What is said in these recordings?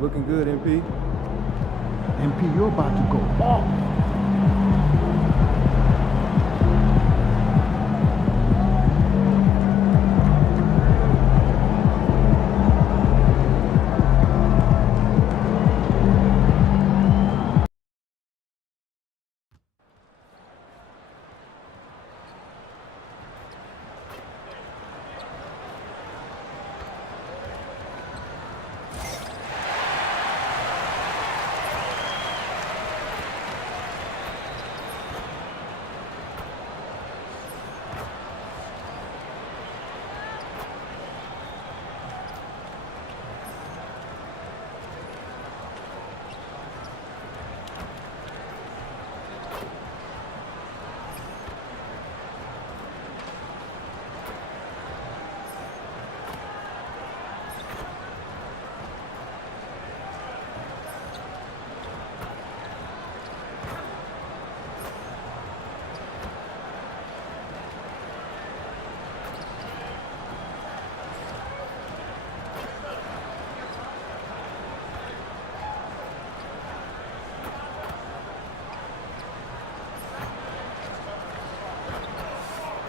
Looking good, MP. MP, you're about to go off.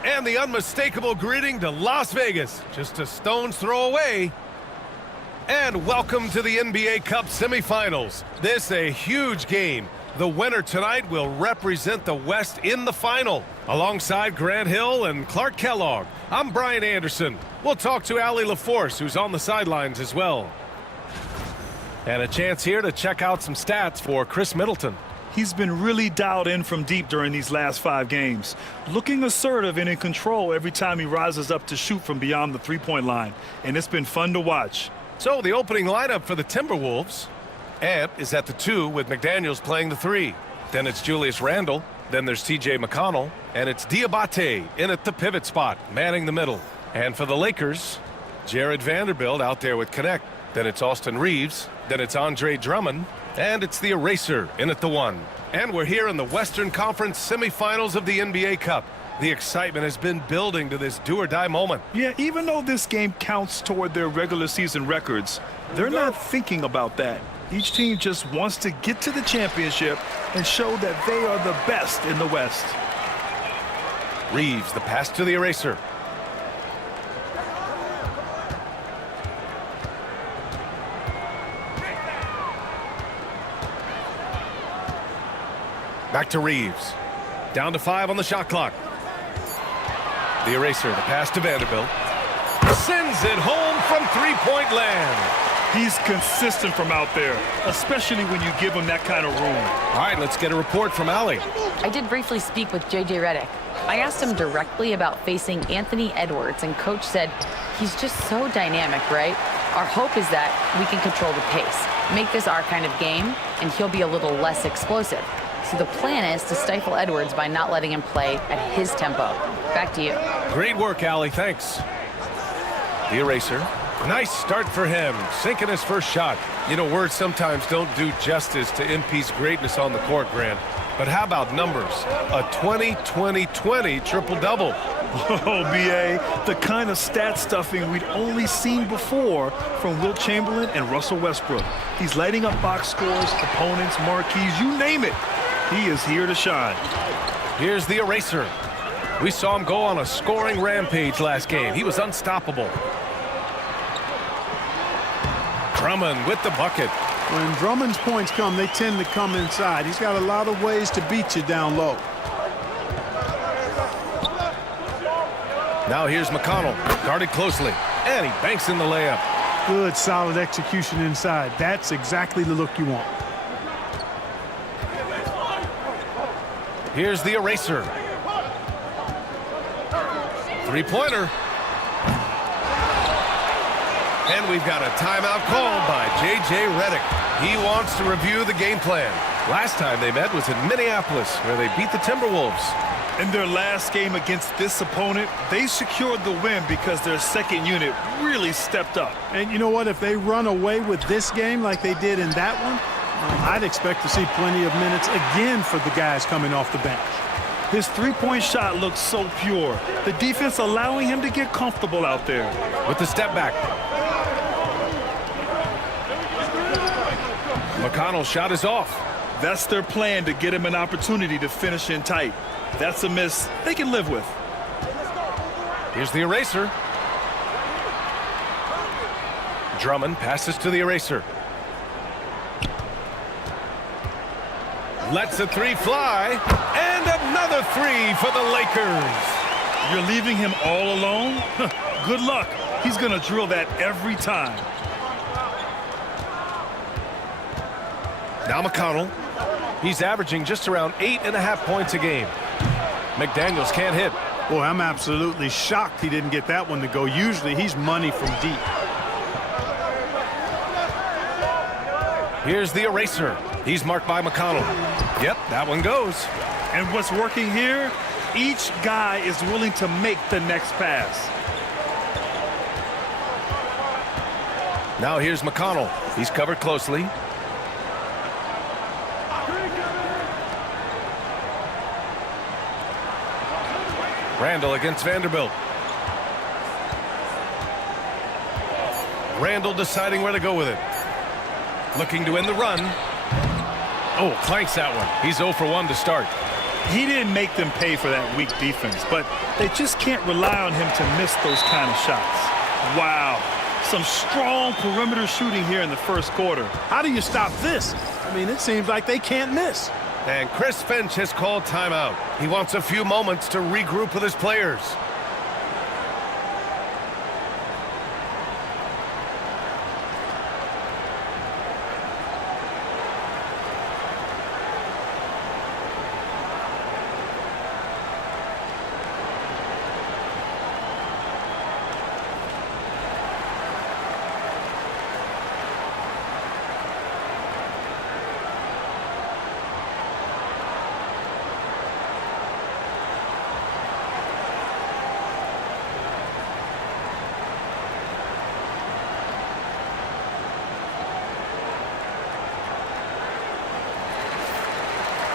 And the unmistakable greeting to Las Vegas, just a stone's throw away. And welcome to the NBA Cup semifinals. This a huge game. The winner tonight will represent the West in the final. Alongside Grant Hill and Clark Kellogg, I'm Brian Anderson. We'll talk to Allie LaForce, who's on the sidelines as well. And a chance here to check out some stats for Chris Middleton. He's been really dialed in from deep during these last 5 games, looking assertive and in control every time he rises up to shoot from beyond the three-point line, and it's been fun to watch. So the opening lineup for the Timberwolves. Ant is at the 2 with McDaniels playing the 3. Then it's Julius Randle, then there's TJ McConnell, and it's Diabate in at the pivot spot, manning the middle. And for the Lakers, Jared Vanderbilt out there with Connect. Then it's Austin Reeves, then it's Andre Drummond, and it's the Eraser in at the 1. And we're here in the Western Conference semifinals of the NBA Cup. The excitement has been building to this do-or-die moment. Yeah, even though this game counts toward their regular season records, they're not thinking about that. Each team just wants to get to the championship and show that they are the best in the West. Reeves, the pass to the Eraser. Back to Reeves. Down to 5 on the shot clock. The Eraser, the pass to Vanderbilt. Sends it home from three-point land. He's consistent from out there, especially when you give him that kind of room. All right, let's get a report from Allie. I did briefly speak with J.J. Redick. I asked him directly about facing Anthony Edwards, and Coach said he's just so dynamic, right? Our hope is that we can control the pace, make this our kind of game, and he'll be a little less explosive. So the plan is to stifle Edwards by not letting him play at his tempo. Back to you. Great work, Allie. Thanks. The Eraser. Nice start for him, sinking his first shot. You know, words sometimes don't do justice to MP's greatness on the court, Grant. But how about numbers? A 20-20-20 triple-double. Oh, B.A., the kind of stat stuffing we'd only seen before from Wilt Chamberlain and Russell Westbrook. He's lighting up box scores, opponents, marquees, you name it. He is here to shine. Here's the Eraser. We saw him go on a scoring rampage last game. He was unstoppable. Drummond with the bucket. When Drummond's points come, they tend to come inside. He's got a lot of ways to beat you down low. Now here's McConnell, guarded closely, and he banks in the layup. Good, solid execution inside. That's exactly the look you want. Here's the Eraser. Three-pointer. And we've got a timeout called by J.J. Redick. He wants to review the game plan. Last time they met was in Minneapolis, where they beat the Timberwolves. In their last game against this opponent, they secured the win because their second unit really stepped up. And you know what? If they run away with this game like they did in that one, I'd expect to see plenty of minutes again for the guys coming off the bench. His three-point shot looks so pure. The defense allowing him to get comfortable out there. With the step back. McConnell's shot is off. That's their plan, to get him an opportunity to finish in tight. That's a miss they can live with. Here's the eraser. Drummond passes to the eraser. Lets a three fly. And another three for the Lakers. You're leaving him all alone? Good luck. He's going to drill that every time. Now McConnell. He's averaging just around 8.5 points a game. McDaniels can't hit. Boy, I'm absolutely shocked he didn't get that one to go. Usually he's money from deep. Here's the eraser. He's marked by McConnell. Yep, that one goes. And what's working here? Each guy is willing to make the next pass. Now here's McConnell. He's covered closely. Randall against Vanderbilt. Randall deciding where to go with it. Looking to end the run. Oh, clanks that one. He's 0 for 1 to start. He didn't make them pay for that weak defense, but they just can't rely on him to miss those kind of shots. Wow. Some strong perimeter shooting here in the first quarter. How do you stop this? I mean, it seems like they can't miss. And Chris Finch has called timeout. He wants a few moments to regroup with his players.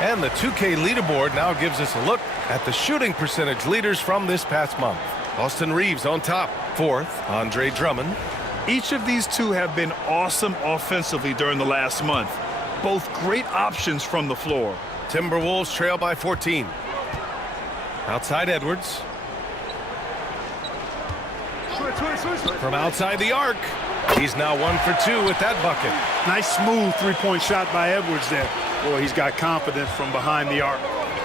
And the 2K leaderboard now gives us a look at the shooting percentage leaders from this past month. Austin Reeves on top. 4th, Andre Drummond. Each of these two have been awesome offensively during the last month. Both great options from the floor. Timberwolves trail by 14. Outside Edwards. From outside the arc. He's now 1 for 2 with that bucket. Nice smooth three-point shot by Edwards there. Boy, he's got confidence from behind the arc.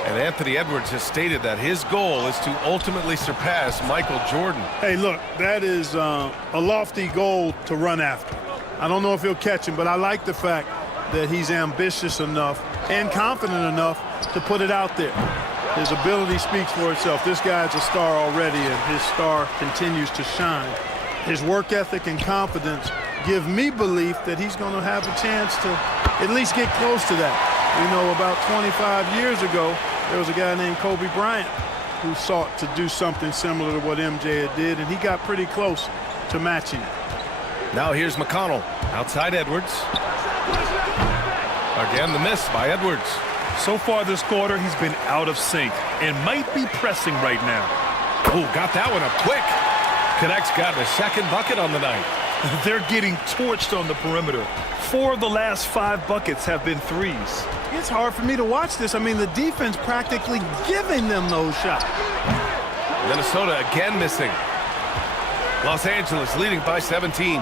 And Anthony Edwards has stated that his goal is to ultimately surpass Michael Jordan. Hey, look, that is a lofty goal to run after. I don't know if he'll catch him, but I like the fact that he's ambitious enough and confident enough to put it out there. His ability speaks for itself. This guy's a star already, and his star continues to shine. His work ethic and confidence give me belief that he's going to have a chance to at least get close to that. You know, about 25 years ago, there was a guy named Kobe Bryant who sought to do something similar to what MJ had did, and he got pretty close to matching it. Now here's McConnell. Outside Edwards. Again, the miss by Edwards. So far this quarter, he's been out of sync and might be pressing right now. Oh, got that one up quick. Connect's gotten a second bucket on the night. They're getting torched on the perimeter. 4 of the last 5 buckets have been threes. It's hard for me to watch this. I mean, the defense practically giving them those shots. Minnesota again missing. Los Angeles leading by 17.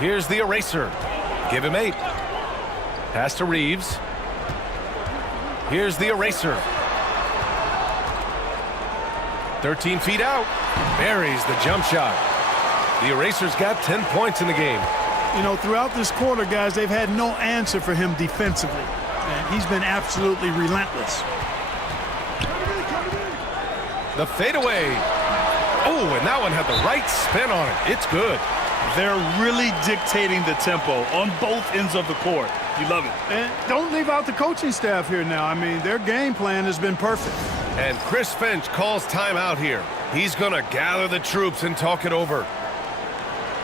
Here's the eraser. Give him 8. Pass to Reeves. Here's the eraser. 13 feet out. Buries the jump shot. The eraser's got 10 points in the game. You know, throughout this quarter, guys, they've had no answer for him defensively. And he's been absolutely relentless. The fadeaway. Oh, and that one had the right spin on it. It's good. They're really dictating the tempo on both ends of the court. You love it. And don't leave out the coaching staff here now. I mean, their game plan has been perfect. And Chris Finch calls timeout here. He's going to gather the troops and talk it over.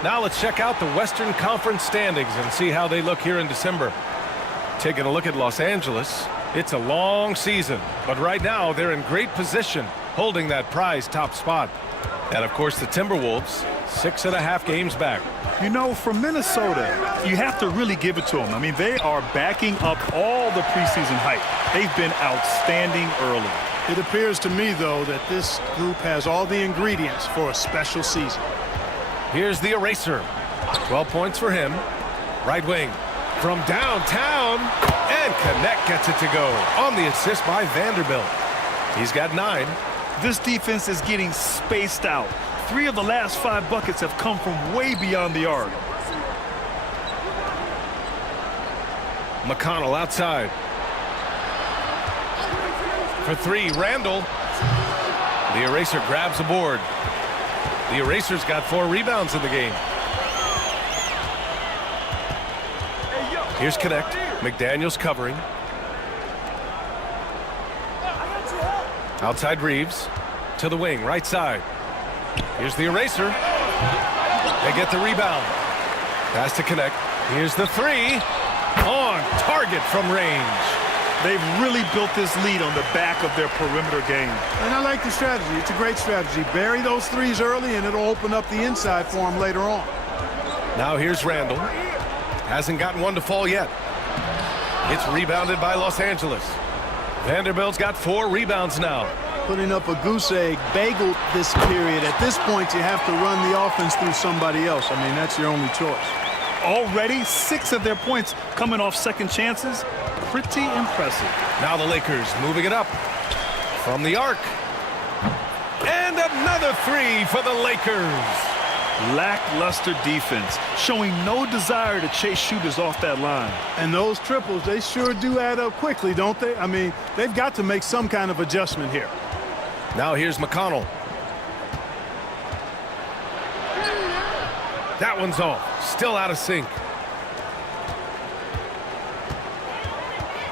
Now let's check out the Western Conference standings and see how they look here in December. Taking a look at Los Angeles, it's a long season, but right now they're in great position, holding that prized top spot. And of course the Timberwolves, 6.5 games back. You know, for Minnesota, you have to really give it to them. I mean, they are backing up all the preseason hype. They've been outstanding early. It appears to me, though, that this group has all the ingredients for a special season. Here's the eraser. 12 points for him. Right wing from downtown, and Connect gets it to go on the assist by Vanderbilt. He's got 9. This defense is getting spaced out. 3 of the last 5 buckets have come from way beyond the arc. McConnell outside. For 3, Randall. The eraser grabs the board. The eraser's got 4 rebounds in the game. Here's Connect. McDaniels covering. Outside Reeves. To the wing, right side. Here's the eraser. They get the rebound. Pass to Connect. Here's the 3. On target from range. They've really built this lead on the back of their perimeter game. And I like the strategy. It's a great strategy. Bury those threes early, and it'll open up the inside for them later on. Now here's Randall. Hasn't gotten one to fall yet. It's rebounded by Los Angeles. Vanderbilt's got 4 rebounds now. Putting up a goose egg bagel this period. At this point, you have to run the offense through somebody else. I mean, that's your only choice. Already 6 of their points coming off second chances. Pretty impressive. Now the Lakers moving it up from the arc. And another 3 for the Lakers. Lackluster defense, showing no desire to chase shooters off that line. And those triples, they sure do add up quickly, don't they? I mean, they've got to make some kind of adjustment here. Now here's McConnell. That one's off. Still out of sync.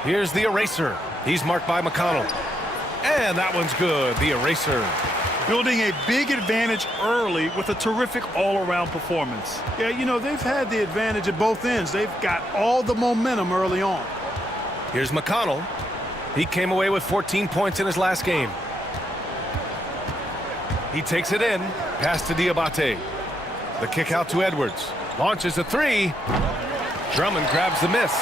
Here's the eraser. He's marked by McConnell. And that one's good. The eraser. Building a big advantage early with a terrific all-around performance. Yeah, you know, they've had the advantage at both ends. They've got all the momentum early on. Here's McConnell. He came away with 14 points in his last game. He takes it in. Pass to Diabate. The kick out to Edwards. Launches a 3. Drummond grabs the miss.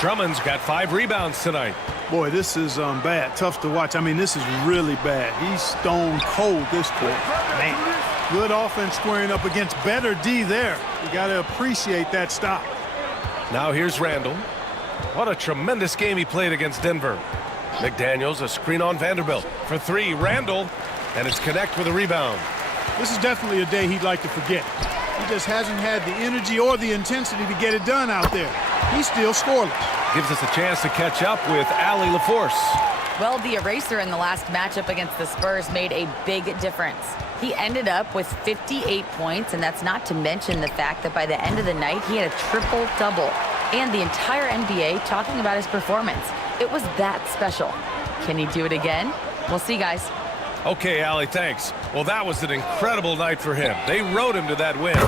Drummond's got 5 rebounds tonight. Boy, this is bad. Tough to watch. I mean, this is really bad. He's stone cold this quarter. Man, good offense squaring up against better D there. You got to appreciate that stop. Now here's Randall. What a tremendous game he played against Denver. McDaniels, a screen on Vanderbilt. For 3, Randall. And it's Connect with a rebound. This is definitely a day he'd like to forget. He just hasn't had the energy or the intensity to get it done out there. He's still scoreless. Gives us a chance to catch up with Allie LaForce. Well, the eraser in the last matchup against the Spurs made a big difference. He ended up with 58 points, and that's not to mention the fact that by the end of the night, he had a triple-double. And the entire NBA talking about his performance. It was that special. Can he do it again? We'll see, guys. Okay, Allie, thanks. Well, that was an incredible night for him. They rode him to that win.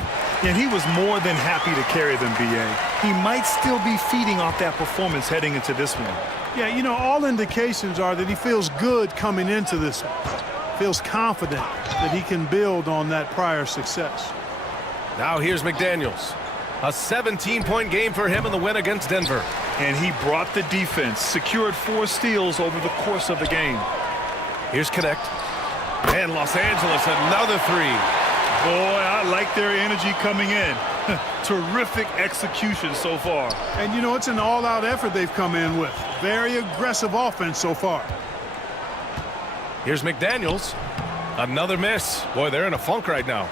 And he was more than happy to carry them, B.A. He might still be feeding off that performance heading into this one. Yeah, you know, all indications are that he feels good coming into this one. Feels confident that he can build on that prior success. Now here's McDaniels. A 17-point game for him in the win against Denver. And he brought the defense, secured 4 steals over the course of the game. Here's Connect. And Los Angeles, another 3. Boy, I like their energy coming in. Terrific execution so far. And, you know, it's an all-out effort they've come in with. Very aggressive offense so far. Here's McDaniels. Another miss. Boy, they're in a funk right now.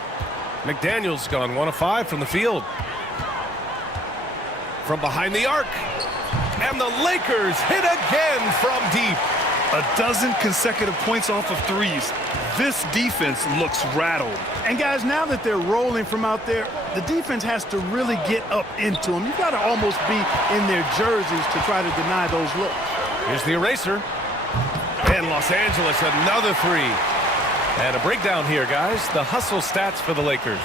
McDaniels gone 1 of 5 from the field. From behind the arc. And the Lakers hit again from deep. A dozen consecutive points off of threes. This defense looks rattled. And guys, now that they're rolling from out there, the defense has to really get up into them. You've got to almost be in their jerseys to try to deny those looks. Here's the eraser. And Los Angeles, another 3. And a breakdown here, guys. The hustle stats for the Lakers.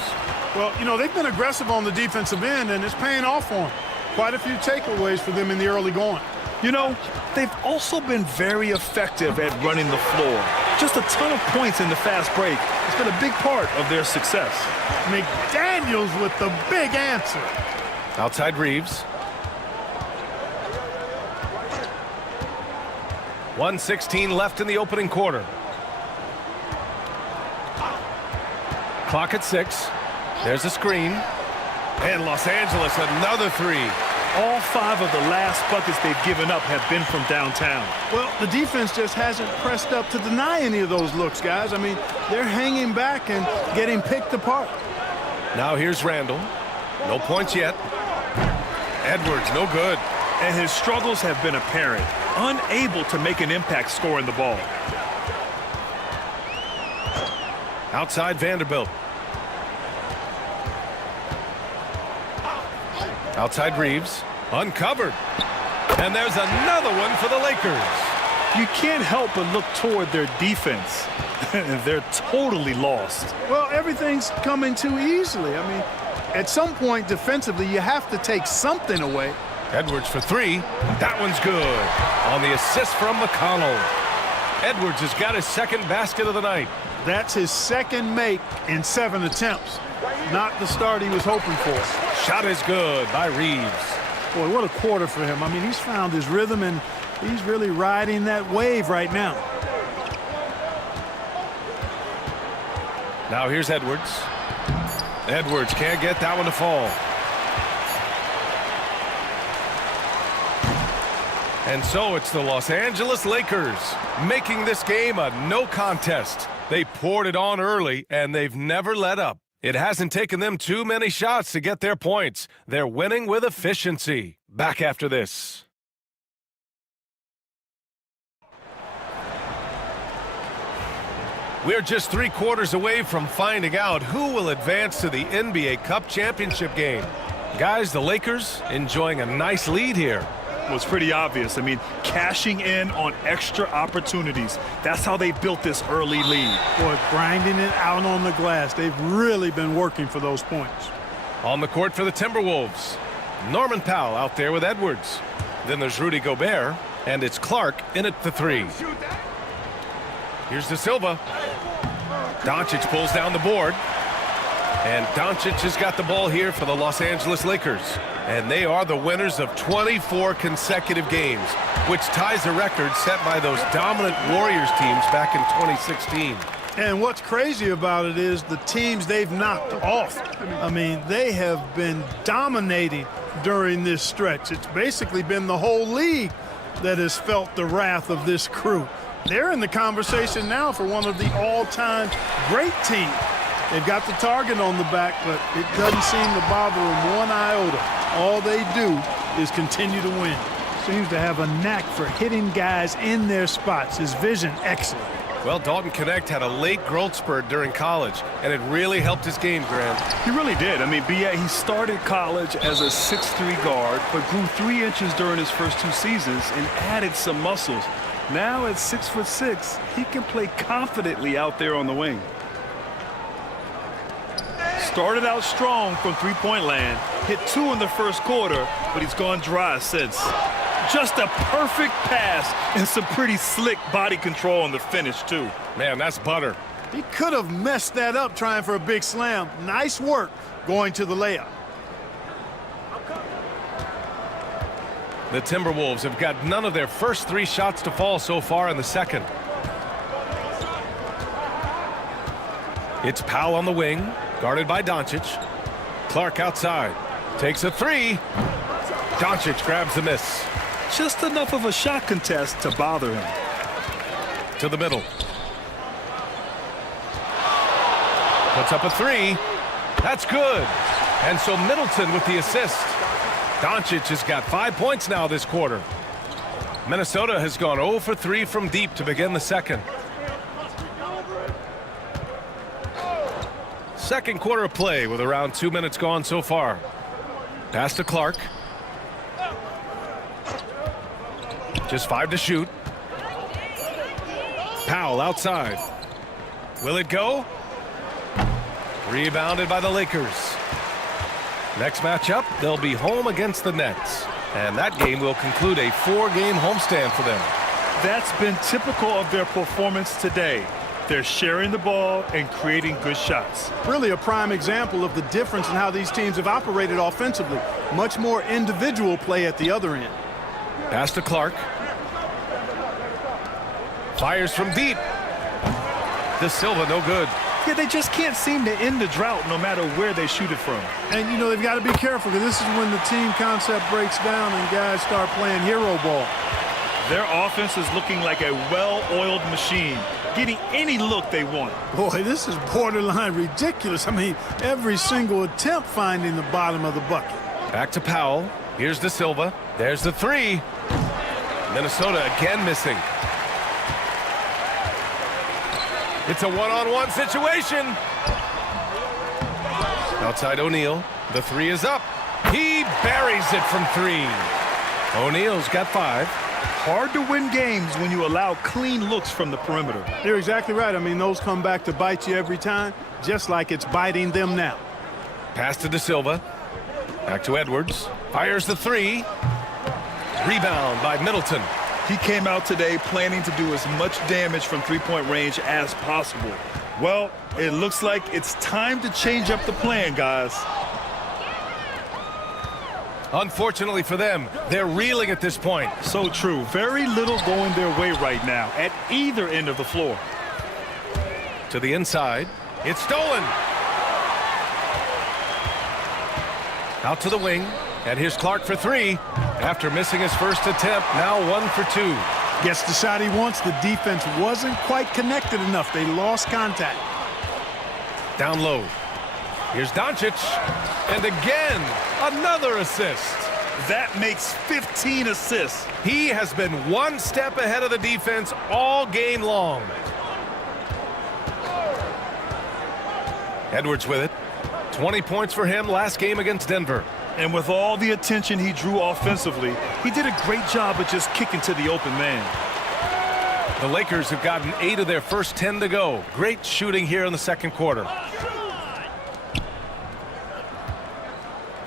Well, you know, they've been aggressive on the defensive end, and it's paying off for them. Quite a few takeaways for them in the early going. You know, they've also been very effective at running the floor. Just a ton of points in the fast break. It's been a big part of their success. McDaniels with the big answer. Outside Reeves. 1:16 left in the opening quarter. Clock at 6. There's a screen. And Los Angeles, another three. All 5 of the last buckets they've given up have been from downtown. Well, the defense just hasn't pressed up to deny any of those looks, guys. I mean, they're hanging back and getting picked apart. Now here's Randall. No points yet. Edwards, no good. And his struggles have been apparent. Unable to make an impact scoring the ball. Outside Vanderbilt. Outside Reeves. Uncovered. And there's another one for the Lakers. You can't help but look toward their defense. They're totally lost. Well, everything's coming too easily. I mean, at some point defensively, you have to take something away. Edwards for 3. That one's good. On the assist from McConnell. Edwards has got his second basket of the night. That's his second make in 7 attempts. Not the start he was hoping for. Shot is good by Reeves. Boy, what a quarter for him. I mean, he's found his rhythm, and he's really riding that wave right now. Now here's Edwards. Edwards can't get that one to fall. And so it's the Los Angeles Lakers making this game a no contest. They poured it on early, and they've never let up. It hasn't taken them too many shots to get their points. They're winning with efficiency. Back after this. We're just 3 quarters away from finding out who will advance to the NBA Cup Championship game. Guys, the Lakers enjoying a nice lead here. Well, it's pretty obvious. I mean, cashing in on extra opportunities. That's how they built this early lead. Boy, grinding it out on the glass. They've really been working for those points. On the court for the Timberwolves. Norman Powell out there with Edwards. Then there's Rudy Gobert, and it's Clark in at the 3. Here's De Silva. Doncic pulls down the board. And Doncic has got the ball here for the Los Angeles Lakers. And they are the winners of 24 consecutive games, which ties a record set by those dominant Warriors teams back in 2016. And what's crazy about it is the teams they've knocked off. I mean, they have been dominating during this stretch. It's basically been the whole league that has felt the wrath of this crew. They're in the conversation now for one of the all-time great teams. They've got the target on the back, but it doesn't seem to bother them one iota. All they do is continue to win. Seems to have a knack for hitting guys in their spots. His vision, excellent. Well, Dalton Knecht had a late growth spurt during college, and it really helped his game, Gran. He really did. I mean, he started college as a 6'3" guard, but grew 3 inches during his first 2 seasons and added some muscles. Now at 6'6", he can play confidently out there on the wing. Started out strong from three-point land, hit 2 in the first quarter, but he's gone dry since. Just a perfect pass and some pretty slick body control on the finish, too. Man, that's butter. He could have messed that up trying for a big slam. Nice work going to the layup. The Timberwolves have got none of their first 3 shots to fall so far in the second. It's Powell on the wing, guarded by Doncic. Clark outside, takes a 3. Doncic grabs the miss. Just enough of a shot contest to bother him. To the middle. Puts up a 3. That's good. And so Middleton with the assist. Doncic has got 5 points now this quarter. Minnesota has gone 0 for 3 from deep to begin the second. Second quarter of play with around 2 minutes gone so far. Pass to Clark. Just 5 to shoot. Powell outside. Will it go? Rebounded by the Lakers. Next matchup, they'll be home against the Nets. And that game will conclude a 4-game homestand for them. That's been typical of their performance today. They're sharing the ball and creating good shots. Really a prime example of the difference in how these teams have operated offensively. Much more individual play at the other end. Pass to Clark. Fires from deep. De Silva, no good. Yeah, they just can't seem to end the drought no matter where they shoot it from. And, you know, they've got to be careful because this is when the team concept breaks down and guys start playing hero ball. Their offense is looking like a well-oiled machine, getting any look they want. Boy, this is borderline ridiculous. I mean, every single attempt finding the bottom of the bucket. Back to Powell. Here's De Silva. There's the three. Minnesota again missing. It's a one-on-one situation. Outside O'Neal. The three is up. He buries it from three. O'Neal's got 5. Hard to win games when you allow clean looks from the perimeter. You're exactly right. I mean, those come back to bite you every time, just like it's biting them now. Pass to De Silva. Back to Edwards. Fires the three. Rebound by Middleton. He came out today planning to do as much damage from three-point range as possible. Well, it looks like it's time to change up the plan, guys. Unfortunately for them, they're reeling at this point. So true. Very little going their way right now at either end of the floor. To the inside. It's stolen. Out to the wing. And here's Clark for 3. After missing his first attempt, now 1 for 2. Gets the shot he wants. The defense wasn't quite connected enough. They lost contact. Down low. Here's Doncic. And again, another assist. That makes 15 assists. He has been one step ahead of the defense all game long. Edwards with it. 20 points for him last game against Denver. And with all the attention he drew offensively, he did a great job of just kicking to the open man. The Lakers have gotten 8 of their first 10 to go. Great shooting here in the second quarter.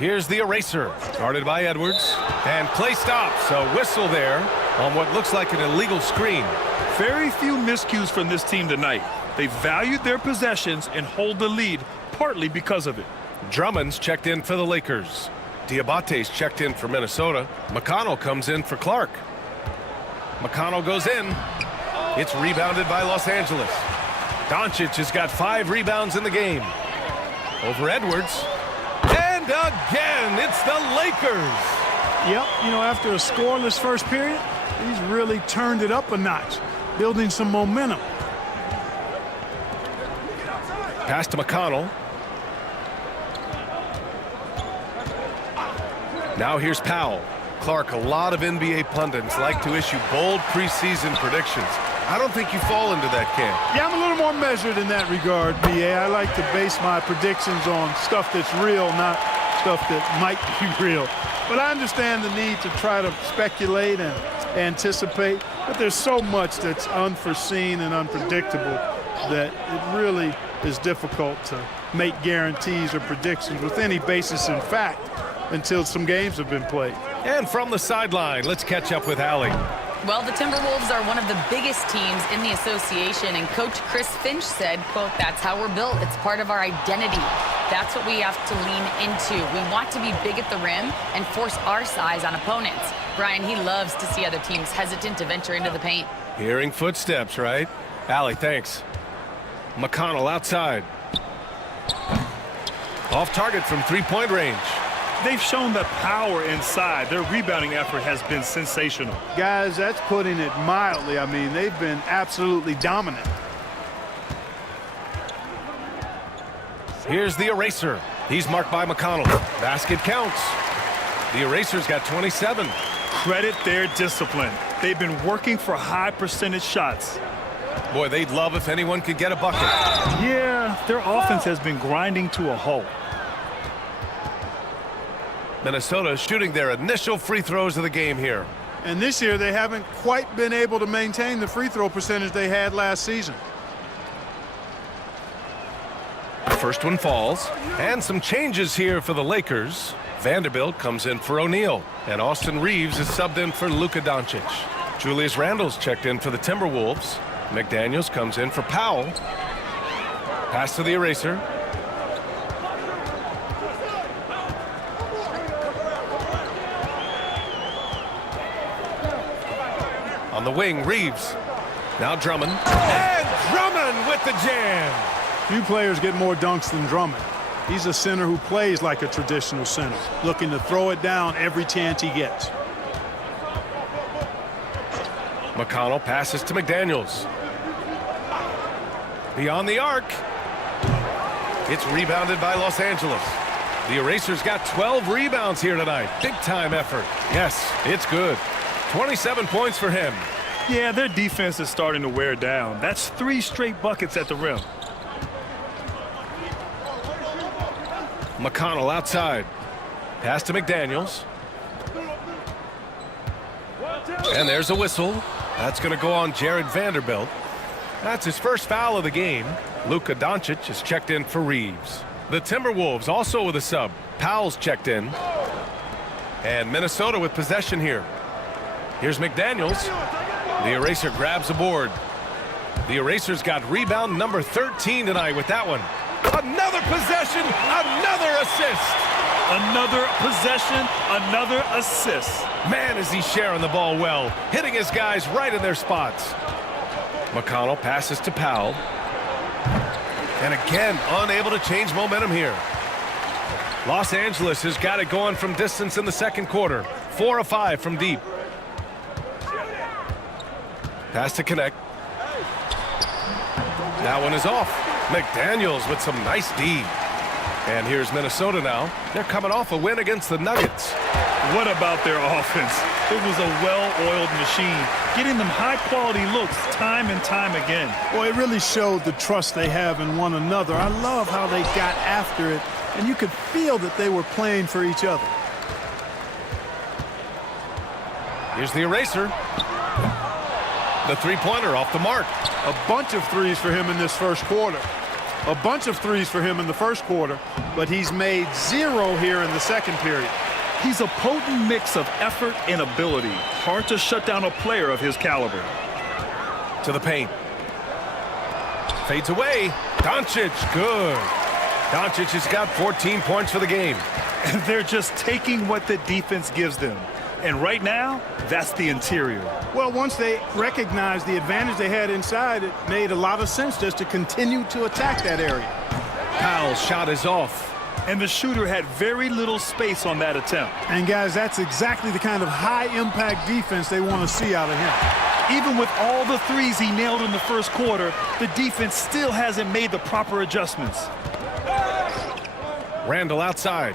Here's the eraser. Guarded by Edwards. And play stops. A whistle there on what looks like an illegal screen. Very few miscues from this team tonight. They valued their possessions and hold the lead, partly because of it. Drummond's checked in for the Lakers. Diabate's checked in for Minnesota. McConnell comes in for Clark. McConnell goes in. It's rebounded by Los Angeles. Doncic has got 5 rebounds in the game. Over Edwards. And again, it's the Lakers. Yep, you know, after a scoreless first period, he's really turned it up a notch, building some momentum. Pass to McConnell. Now here's Powell. Clark, a lot of NBA pundits like to issue bold preseason predictions. I don't think you fall into that camp. Yeah, I'm a little more measured in that regard, B.A. I like to base my predictions on stuff that's real, not stuff that might be real. But I understand the need to try to speculate and anticipate. But there's so much that's unforeseen and unpredictable that it really is difficult to make guarantees or predictions with any basis in fact until some games have been played. And from the sideline, let's catch up with Allie. Well, the Timberwolves are one of the biggest teams in the association, and Coach Chris Finch said, quote, "That's how we're built. It's part of our identity. That's what we have to lean into. We want to be big at the rim and force our size on opponents." Brian, he loves to see other teams hesitant to venture into the paint. Hearing footsteps, right? Allie, thanks. McConnell outside. Off target from three-point range. They've shown the power inside. Their rebounding effort has been sensational. Guys, that's putting it mildly. I mean, they've been absolutely dominant. Here's the eraser. He's marked by McConnell. Basket counts. The eraser's got 27. Credit their discipline. They've been working for high percentage shots. Boy, they'd love if anyone could get a bucket. Yeah, their offense has been grinding to a halt. Minnesota shooting their initial free throws of the game here. And this year, they haven't quite been able to maintain the free throw percentage they had last season. First one falls. And some changes here for the Lakers. Vanderbilt comes in for O'Neal. And Austin Reeves is subbed in for Luka Doncic. Julius Randle's checked in for the Timberwolves. McDaniels comes in for Powell. Pass to the eraser. On the wing, Reeves. Now Drummond. And Drummond with the jam. Few players get more dunks than Drummond. He's a center who plays like a traditional center, looking to throw it down every chance he gets. McConnell passes to McDaniels. Beyond the arc. It's rebounded by Los Angeles. The Eraser's got 12 rebounds here tonight. Big time effort. Yes, it's good. 27 points for him. Yeah, their defense is starting to wear down. That's 3 straight buckets at the rim. McConnell outside. Pass to McDaniels. And there's a whistle. That's going to go on Jared Vanderbilt. That's his first foul of the game. Luka Doncic is checked in for Reeves. The Timberwolves also with a sub. Powell's checked in. And Minnesota with possession here. Here's McDaniels. The Eraser grabs the board. The Eraser's got rebound number 13 tonight with that one. Another possession, another assist. Another possession, another assist. Man, is he sharing the ball well, hitting his guys right in their spots. McConnell passes to Powell. And again, unable to change momentum here. Los Angeles has got it going from distance in the second quarter. 4 of 5 from deep. Pass to connect. That one is off. McDaniels with some nice D. And here's Minnesota now. They're coming off a win against the Nuggets. What about their offense? It was a well-oiled machine, getting them high-quality looks time and time again. Well, it really showed the trust they have in one another. I love how they got after it, and you could feel that they were playing for each other. Here's the Eraser. The three-pointer off the mark. A bunch of threes for him in this first quarter. A bunch of threes for him in the first quarter, but he's made 0 here in the second period. He's a potent mix of effort and ability. Hard to shut down a player of his caliber. To the paint. Fades away. Doncic, good. Doncic has got 14 points for the game. And they're just taking what the defense gives them. And right now, that's the interior. Well, once they recognized the advantage they had inside, it made a lot of sense just to continue to attack that area. Powell's shot is off. And the shooter had very little space on that attempt. And, guys, that's exactly the kind of high-impact defense they want to see out of him. Even with all the threes he nailed in the first quarter, the defense still hasn't made the proper adjustments. Randle outside.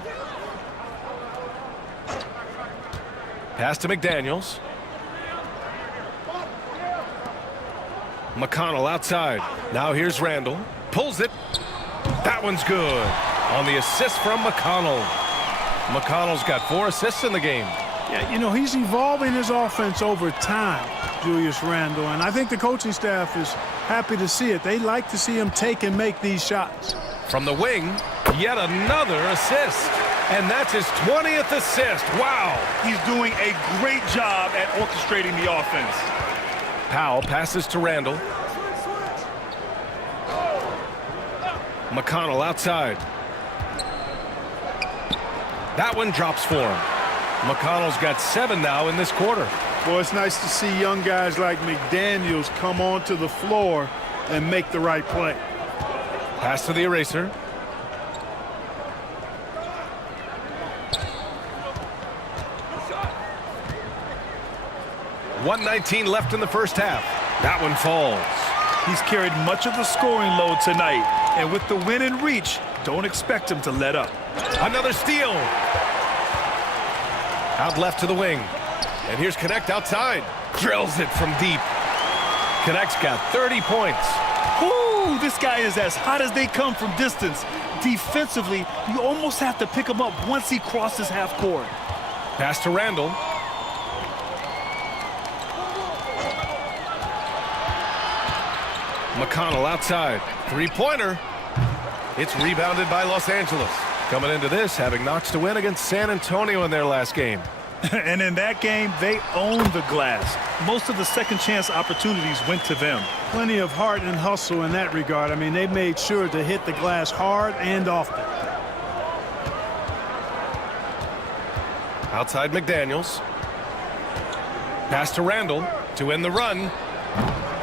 Pass to McDaniels. McConnell outside. Now here's Randle. Pulls it. That one's good. On the assist from McConnell. McConnell's got 4 assists in the game. Yeah, you know, he's evolving his offense over time, Julius Randle, and I think the coaching staff is happy to see it. They like to see him take and make these shots. From the wing, yet another assist. And that's his 20th assist. Wow. He's doing a great job at orchestrating the offense. Powell passes to Randle. McConnell outside. That one drops for him. McConnell's got 7 now in this quarter. Well, it's nice to see young guys like McDaniels come onto the floor and make the right play. Pass to the Eraser. .119 left in the first half. That one falls. He's carried much of the scoring load tonight, and with the win in reach, don't expect him to let up. Another steal. Out left to the wing. And here's Connect outside. Drills it from deep. Connect's got 30 points. Ooh, this guy is as hot as they come from distance. Defensively, you almost have to pick him up once he crosses half court. Pass to Randle. McConnell outside. Three-pointer. It's rebounded by Los Angeles. Coming into this, having notched a win against San Antonio in their last game. And in that game, they owned the glass. Most of the second chance opportunities went to them. Plenty of heart and hustle in that regard. I mean, they made sure to hit the glass hard and often. Outside McDaniels. Pass to Randall to end the run.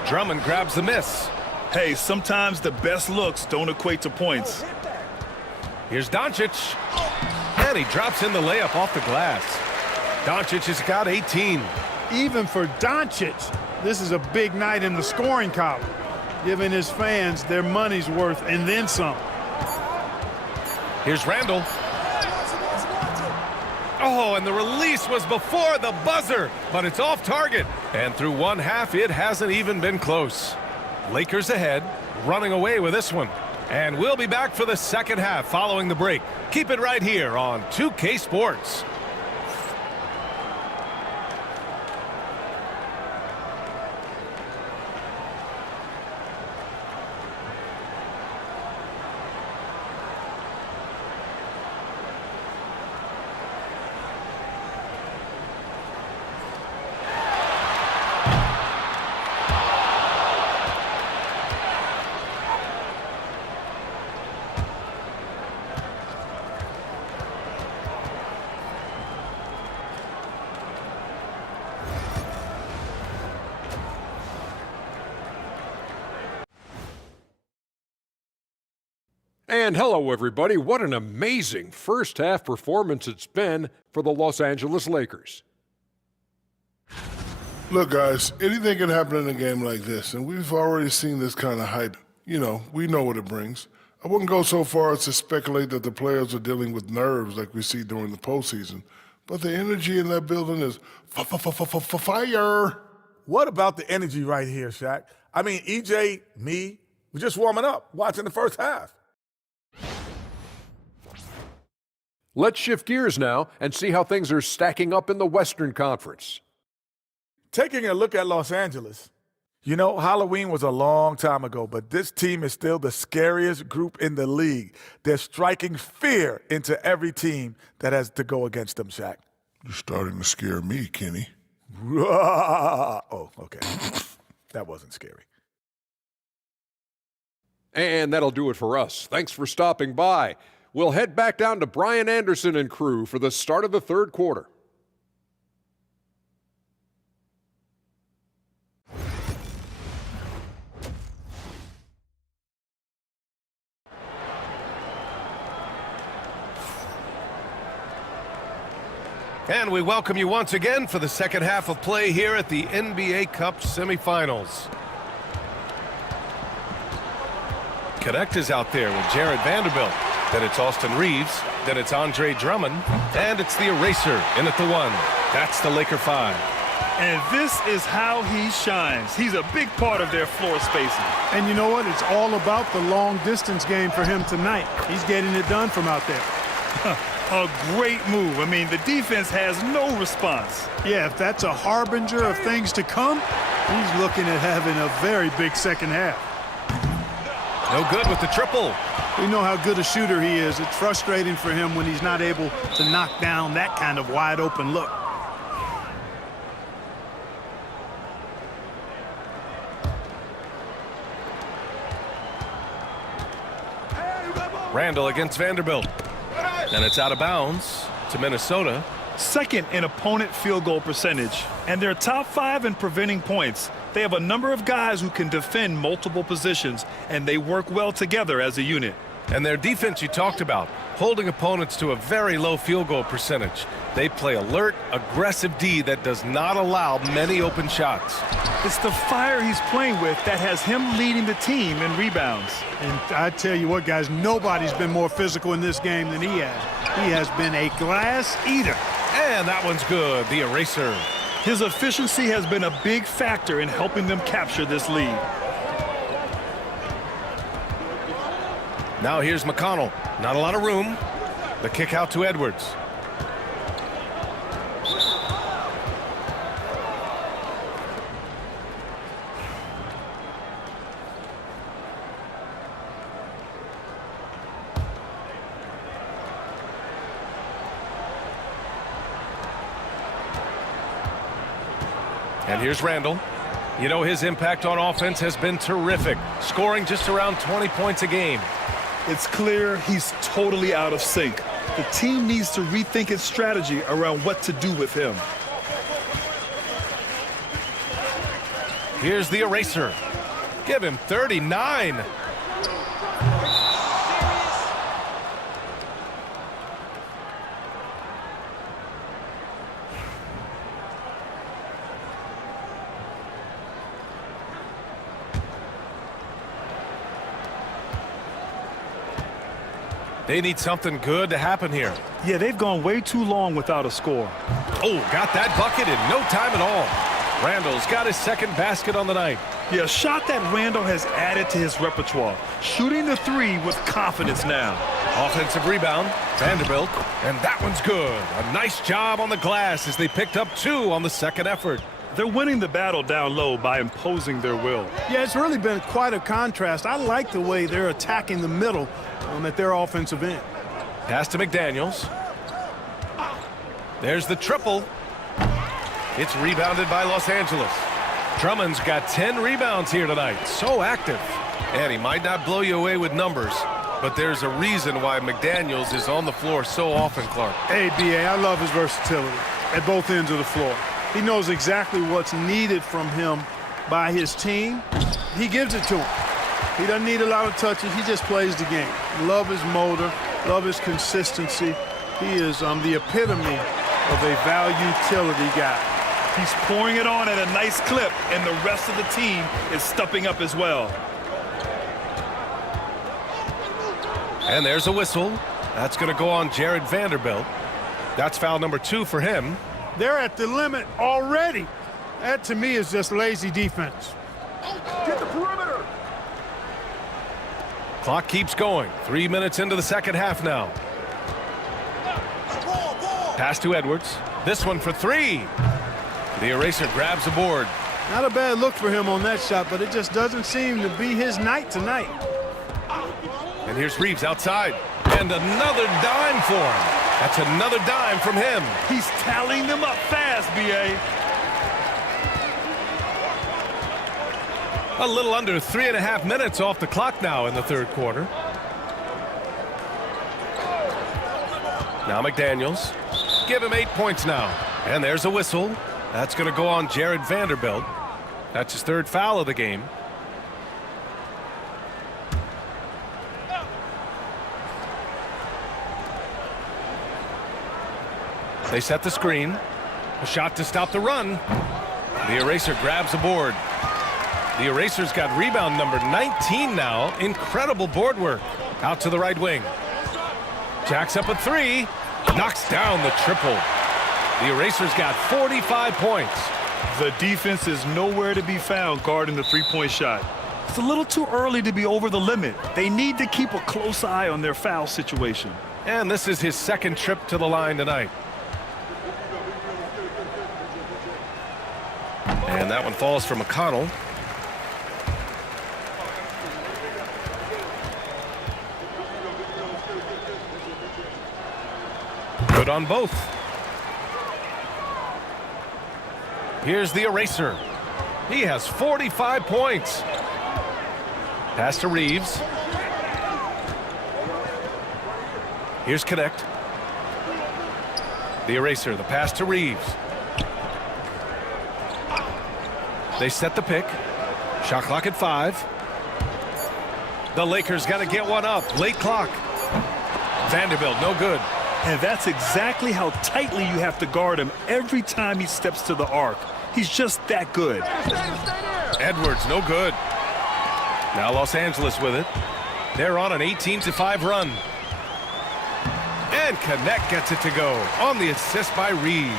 Drummond grabs the miss. Hey, sometimes the best looks don't equate to points. Here's Doncic. And he drops in the layup off the glass. Doncic has got 18. Even for Doncic, this is a big night in the scoring column, giving his fans their money's worth and then some. Here's Randall. Oh, and the release was before the buzzer, but it's off target. And through one half, it hasn't even been close. Lakers ahead, running away with this one. And we'll be back for the second half following the break. Keep it right here on 2K Sports. And hello, everybody. What an amazing first half performance it's been for the Los Angeles Lakers. Look, guys, anything can happen in a game like this, and we've already seen this kind of hype. You know, we know what it brings. I wouldn't go so far as to speculate that the players are dealing with nerves like we see during the postseason, but the energy in that building is fire. What about the energy right here, Shaq? I mean, EJ, me, we're just warming up, watching the first half. Let's shift gears now and see how things are stacking up in the Western Conference. Taking a look at Los Angeles, you know, Halloween was a long time ago, but this team is still the scariest group in the league. They're striking fear into every team that has to go against them, Shaq. You're starting to scare me, Kenny. Oh, okay. That wasn't scary. And that'll do it for us. Thanks for stopping by. We'll head back down to Brian Anderson and crew for the start of the third quarter. And we welcome you once again for the second half of play here at the NBA Cup semifinals. Connect is out there with Jared Vanderbilt. Then it's Austin Reeves. Then it's Andre Drummond. And it's the eraser in at the one. That's the Laker 5. And this is how he shines. He's a big part of their floor spacing. And you know what? It's all about the long distance game for him tonight. He's getting it done from out there. A great move. I mean, the defense has no response. Yeah, if that's a harbinger of things to come, he's looking at having a very big second half. No good with the triple. We know how good a shooter he is. It's frustrating for him when he's not able to knock down that kind of wide open look. Randall against Vanderbilt. And it's out of bounds to Minnesota. Second in opponent field goal percentage. And they're top 5 in preventing points. They have a number of guys who can defend multiple positions, and they work well together as a unit. And their defense you talked about, holding opponents to a very low field goal percentage. They play alert, aggressive D that does not allow many open shots. It's the fire he's playing with that has him leading the team in rebounds. And I tell you what, guys, nobody's been more physical in this game than he has. He has been a glass eater. And that one's good, the eraser. His efficiency has been a big factor in helping them capture this lead. Now here's McConnell. Not a lot of room. The kick out to Edwards. And here's Randall. You know, his impact on offense has been terrific, scoring just around 20 points a game. It's clear he's totally out of sync. The team needs to rethink its strategy around what to do with him. Here's the eraser. Give him 39. They need something good to happen here. Yeah, they've gone way too long without a score. Oh, got that bucket in no time at all. Randall's got his second basket on the night. Yeah, a shot that Randall has added to his repertoire. Shooting the three with confidence now. Offensive rebound, Vanderbilt, and that one's good. A nice job on the glass as they picked up 2 on the second effort. They're winning the battle down low by imposing their will. Yeah, it's really been quite a contrast. I like the way they're attacking the middle at their offensive end. Pass to McDaniels. There's the triple. It's rebounded by Los Angeles. Drummond's got 10 rebounds here tonight. So active. And he might not blow you away with numbers, but there's a reason why McDaniels is on the floor so often, Clark. Hey, B.A., I love his versatility at both ends of the floor. He knows exactly what's needed from him by his team. He gives it to him. He doesn't need a lot of touches. He just plays the game. Love his motor. Love his consistency. He is the epitome of a value-utility guy. He's pouring it on at a nice clip, and the rest of the team is stepping up as well. And there's a whistle. That's going to go on Jared Vanderbilt. That's foul number 2 for him. They're at the limit already. That, to me, is just lazy defense. Get the perimeter. Clock keeps going. 3 minutes into the second half now. Pass to Edwards. This one for 3. The eraser grabs the board. Not a bad look for him on that shot, but it just doesn't seem to be his night tonight. And here's Reeves outside. And another dime for him. That's another dime from him. He's tallying them up fast, B.A. A little under 3.5 minutes off the clock now in the third quarter. Now McDaniels. Give him 8 points now. And there's a whistle. That's going to go on Jared Vanderbilt. That's his third foul of the game. They set the screen. A shot to stop the run. The eraser grabs the board. The eraser's got rebound number 19 now. Incredible board work. Out to the right wing. Jacks up a 3. Knocks down the triple. The eraser's got 45 points. The defense is nowhere to be found guarding the three-point shot. It's a little too early to be over the limit. They need to keep a close eye on their foul situation. And this is his second trip to the line tonight. And that one falls for McConnell. Good on both. Here's the eraser. He has 45 points. Pass to Reeves. Here's Connect. The eraser, the pass to Reeves. They set the pick. Shot clock at 5. The Lakers got to get one up. Late clock. Vanderbilt, no good. And that's exactly how tightly you have to guard him every time he steps to the arc. He's just that good. Edwards, no good. Now Los Angeles with it. They're on an 18-5 run. And Connect gets it to go on the assist by Reeves.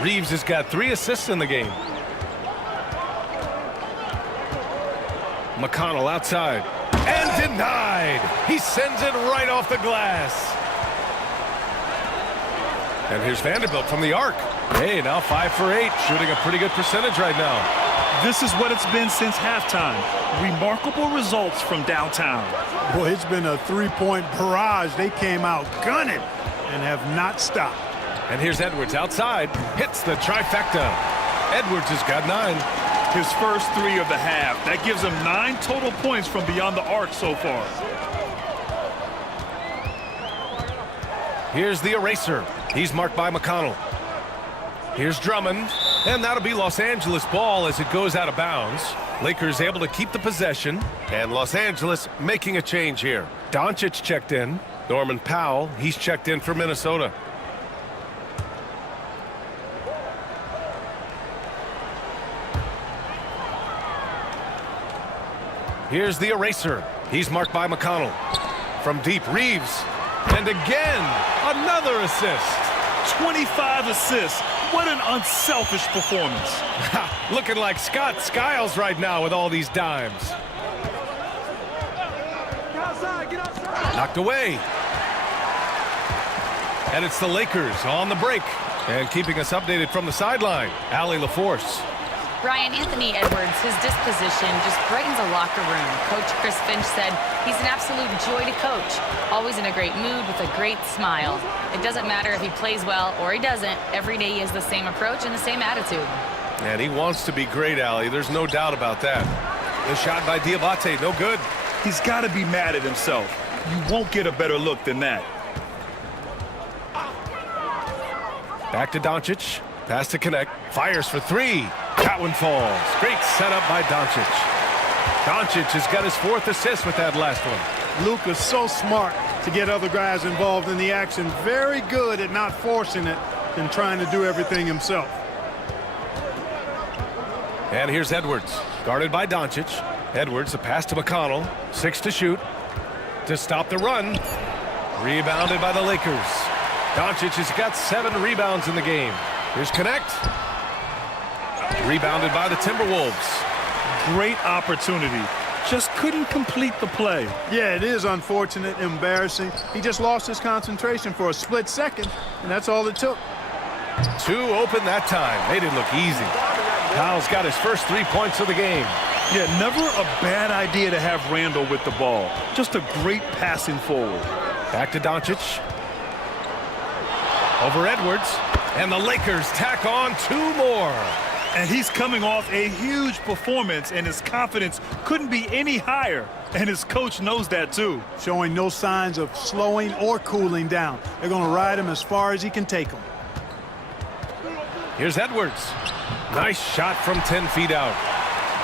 Reeves has got 3 assists in the game. McConnell outside. And denied. He sends it right off the glass. And here's Vanderbilt from the arc. Hey, now 5 for 8, shooting a pretty good percentage right now. This is what it's been since halftime. Remarkable results from downtown. Boy, it's been a three-point barrage. They came out gunning and have not stopped. And here's Edwards outside. Hits the trifecta. Edwards has got 9. His first 3 of the half. That gives him 9 total points from beyond the arc so far. Here's the eraser. He's marked by McConnell. Here's Drummond, and that'll be Los Angeles ball as it goes out of bounds. Lakers able to keep the possession, and Los Angeles making a change here. Doncic checked in. Norman Powell, he's checked in for Minnesota. Here's the eraser. He's marked by McConnell. From deep, Reeves. And again, another assist. 25 assists. What an unselfish performance. Looking like Scott Skiles right now with all these dimes. Knocked away. And it's the Lakers on the break. And keeping us updated from the sideline, Allie LaForce. Brian, Anthony Edwards, his disposition just brightens a locker room. Coach Chris Finch said he's an absolute joy to coach. Always in a great mood with a great smile. It doesn't matter if he plays well or he doesn't. Every day he has the same approach and the same attitude. And he wants to be great, Allie. There's no doubt about that. The shot by Diabate, no good. He's got to be mad at himself. You won't get a better look than that. Back to Doncic. Pass to connect. Fires for 3. That one falls. Great setup by Doncic. Doncic has got his 4th assist with that last one. Luka's so smart to get other guys involved in the action. Very good at not forcing it and trying to do everything himself. And here's Edwards, guarded by Doncic. Edwards, the pass to McConnell. 6 to shoot. To stop the run. Rebounded by the Lakers. Doncic has got 7 rebounds in the game. Here's Connect. Rebounded by the Timberwolves. Great opportunity. Just couldn't complete the play. Yeah, it is unfortunate, embarrassing. He just lost his concentration for a split second, and that's all it took. 2 open that time. Made it look easy. Powell's got his first 3 points of the game. Yeah, never a bad idea to have Randall with the ball. Just a great passing forward. Back to Doncic. Over Edwards. And the Lakers tack on 2 more. And he's coming off a huge performance, and his confidence couldn't be any higher. And his coach knows that, too. Showing no signs of slowing or cooling down. They're going to ride him as far as he can take them. Here's Edwards. Nice shot from 10 feet out.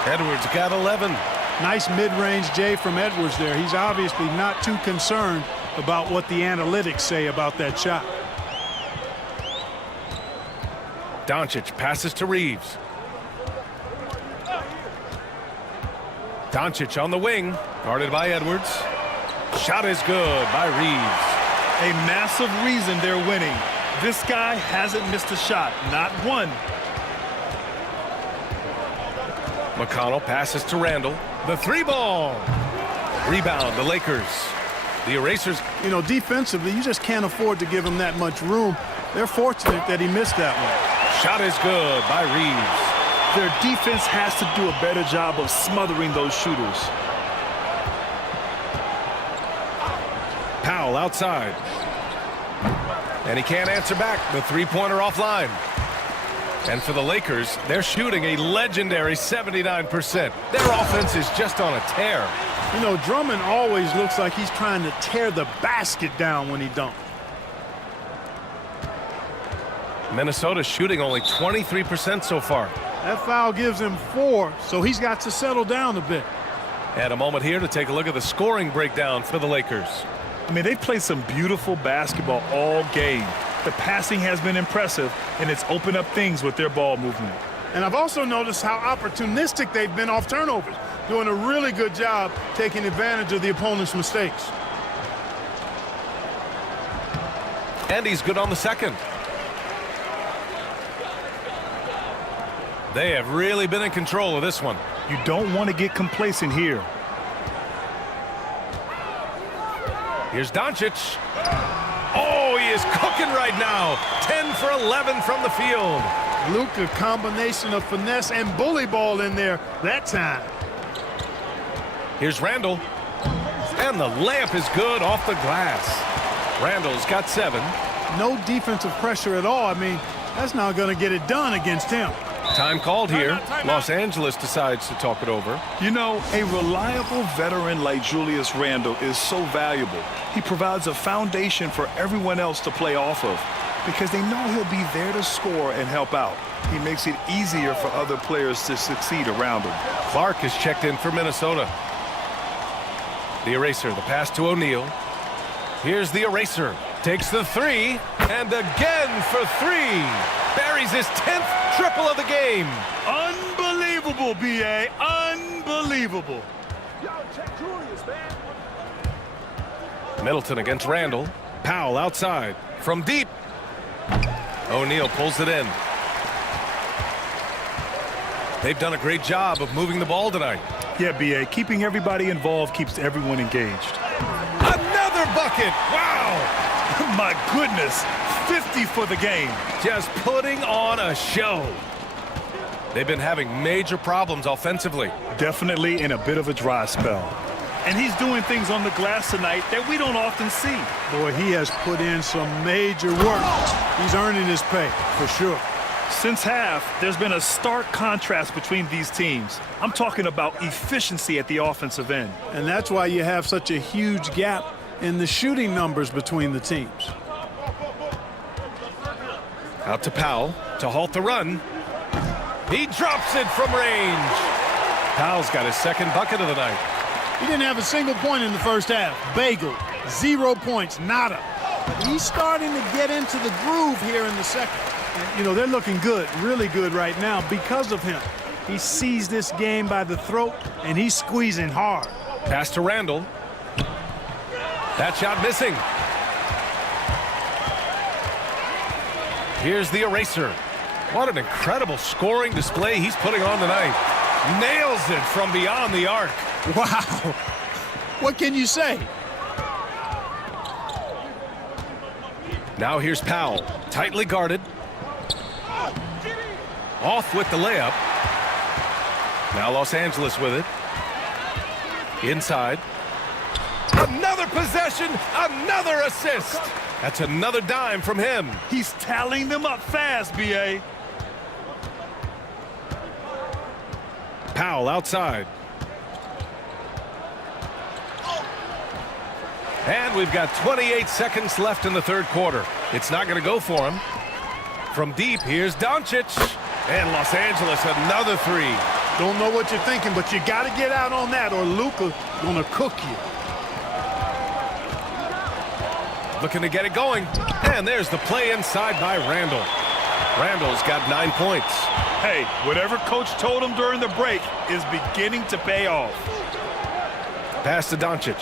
Edwards got 11. Nice mid-range J from Edwards there. He's obviously not too concerned about what the analytics say about that shot. Doncic passes to Reeves. Doncic on the wing, guarded by Edwards. Shot is good by Reeves. A massive reason they're winning. This guy hasn't missed a shot, not one. McConnell passes to Randall. The 3-ball. Rebound, the Lakers. The Erasers. You know, defensively, you just can't afford to give him that much room. They're fortunate that he missed that one. Shot is good by Reeves. Their defense has to do a better job of smothering those shooters. Powell outside. And he can't answer back. The 3-pointer offline. And for the Lakers, they're shooting a legendary 79%. Their offense is just on a tear. You know, Drummond always looks like he's trying to tear the basket down when he dunks. Minnesota shooting only 23% so far. That foul gives him 4, so he's got to settle down a bit. And a moment here to take a look at the scoring breakdown for the Lakers. I mean, they've played some beautiful basketball all game. The passing has been impressive, and it's opened up things with their ball movement. And I've also noticed how opportunistic they've been off turnovers, doing a really good job taking advantage of the opponent's mistakes. And he's good on the second. They have really been in control of this one. You don't want to get complacent here. Here's Doncic. Oh, he is cooking right now. 10 for 11 from the field. Luka, combination of finesse and bully ball in there that time. Here's Randall. And the layup is good off the glass. Randall's got 7. No defensive pressure at all. I mean, that's not going to get it done against him. Time called here. Los Angeles decides to talk it over. You know, a reliable veteran like Julius Randle is so valuable. He provides a foundation for everyone else to play off of because they know he'll be there to score and help out. He makes it easier for other players to succeed around him. Clark is checked in for Minnesota. The eraser, the pass to O'Neal. Here's the eraser. Takes the three, and again for three. Buries his 10th triple of the game. Unbelievable, B.A. Unbelievable. Middleton against Randall. Powell outside. From deep. O'Neal pulls it in. They've done a great job of moving the ball tonight. Yeah, B.A. Keeping everybody involved keeps everyone engaged. Another bucket! Wow! My goodness, 50 for the game. Just putting on a show. They've been having major problems offensively. Definitely in a bit of a dry spell. And he's doing things on the glass tonight that we don't often see. Boy, he has put in some major work. He's earning his pay, for sure. Since half, there's been a stark contrast between these teams. I'm talking about efficiency at the offensive end. And that's why you have such a huge gap in the shooting numbers between the teams. Out to Powell to halt the run. He drops it from range. Powell's got his second bucket of the night. He didn't have a single point in the first half. Bagel, 0 points, nada. He's starting to get into the groove here in the second. And, you know, they're looking good, really good right now because of him. He sees this game by the throat, and he's squeezing hard. Pass to Randall. That shot missing. Here's the eraser. What an incredible scoring display he's putting on tonight. Nails it from beyond the arc. Wow. What can you say? Now here's Powell. Tightly guarded. Off with the layup. Now Los Angeles with it. Inside. Another possession, another assist. That's another dime from him. He's tallying them up fast, B.A. Powell outside. And we've got 28 seconds left in the third quarter. It's not going to go for him. From deep, here's Doncic. And Los Angeles, another three. Don't know what you're thinking, but you got to get out on that or Luka going to cook you. Looking to get it going. And there's the play inside by Randall. Randall's got 9 points. Hey, whatever coach told him during the break is beginning to pay off. Pass to Doncic.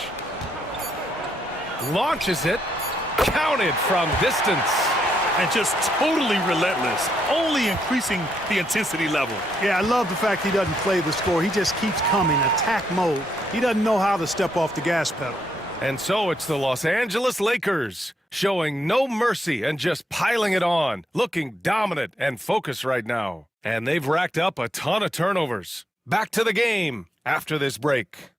Launches it. Counted from distance. And just totally relentless, only increasing the intensity level. Yeah, I love the fact he doesn't play the score. He just keeps coming, attack mode. He doesn't know how to step off the gas pedal. And so it's the Los Angeles Lakers showing no mercy and just piling it on, looking dominant and focused right now. And they've racked up a ton of turnovers. Back to the game after this break.